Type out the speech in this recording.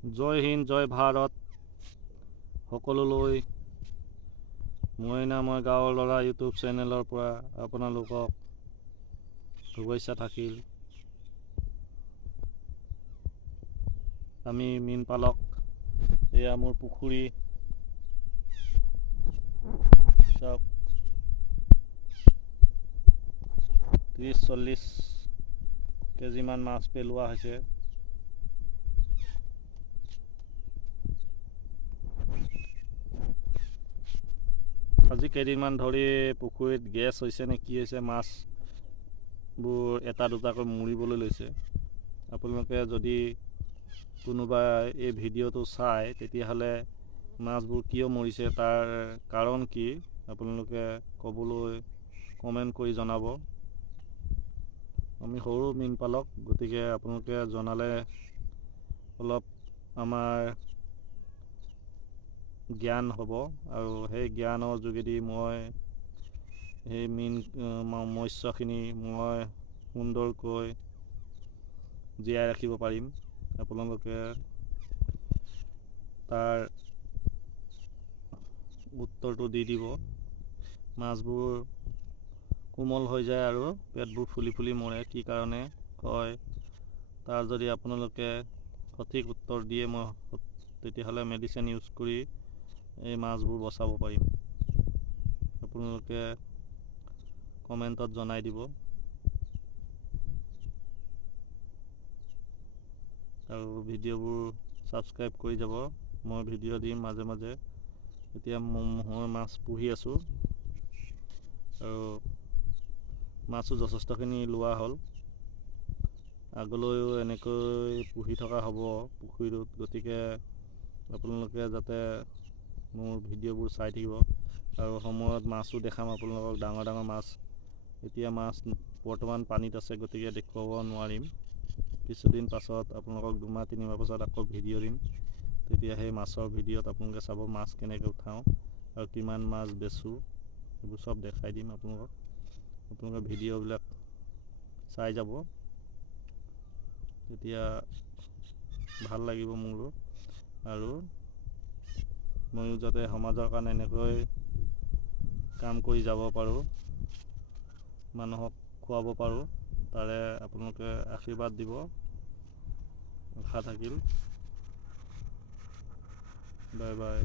জয় হিন্দ, জয় ভাৰত সকলোলৈ। মই গাঁৱৰ ল'ৰা ইউটিউব চেনেলৰ পৰা আপোনালোকক শুভেচ্ছা থাকিল। আমি মীন পালক, এয়া মোৰ পুখুৰী। চাওক 30-40 কেজিমান মাছ পেলোৱা হৈছে। আজি কেইদিনমান ধৰি পুখুৰীত গেছ হৈছে নে কি হৈছে, মাছবোৰ এটা দুটাকৈ মৰিবলৈ লৈছে। আপোনালোকে যদি কোনোবা এই ভিডিঅ'টো চায় তেতিয়াহ'লে মাছবোৰ কিয় মৰিছে, তাৰ কাৰণ কি আপোনালোকে ক'বলৈ কমেণ্ট কৰি জনাব। আমি সৰু মীন পালক, গতিকে আপোনালোকে জনালে অলপ আমাৰ জ্ঞান হ'ব, আৰু সেই জ্ঞানৰ যোগেদি মই সেই মৎস্যখিনি মই সুন্দৰকৈ জীয়াই ৰাখিব পাৰিম। আপোনালোকে তাৰ উত্তৰটো দি দিব। মাছবোৰ কোমল হৈ যায় আৰু পেটবোৰ ফুলি ফুলি মৰে, কি কাৰণে হয় তাৰ যদি আপোনালোকে সঠিক উত্তৰ দিয়ে, মই তেতিয়াহ'লে মেডিচিন ইউজ কৰি এই মাছবোৰ বচাব পাৰিম। আপোনালোকে কমেণ্টত জনাই দিব, আৰু ভিডিঅ'বোৰ ছাবস্ক্ৰাইব কৰি যাব। মই ভিডিঅ' দিম মাজে মাজে। এতিয়া মই মাছ পুহি আছোঁ, আৰু মাছো যথেষ্টখিনি লোৱা হ'ল। আগলৈও এনেকৈ পুহি থকা হ'ব পুখুৰীটোত, গতিকে আপোনালোকে যাতে মোৰ ভিডিঅ'বোৰ চাই থাকিব, আৰু সময়ত মাছো দেখাম আপোনালোকক, ডাঙৰ ডাঙৰ মাছ। এতিয়া মাছ বৰ্তমান পানীত আছে, গতিকে দেখুৱাব নোৱাৰিম। কিছুদিন পাছত আপোনালোকক 2-3 মাহ পাছত আকৌ ভিডিঅ' দিম। তেতিয়া সেই মাছৰ ভিডিঅ'ত আপোনালোকে চাব, মাছ কেনেকৈ উঠাওঁ আৰু কিমান মাছ বেচোঁ, এইবোৰ চব দেখাই দিম আপোনালোকক। আপোনালোকে ভিডিঅ'বিলাক চাই যাব, তেতিয়া ভাল লাগিব মোৰো, আৰু ময়ো যাতে সমাজৰ কাৰণে এনেকৈ কাম কৰি যাব পাৰোঁ, মানুহক খুৱাব পাৰোঁ, তাৰে আপোনালোকে আশীৰ্বাদ দিব। আশা থাকিল। Bye bye.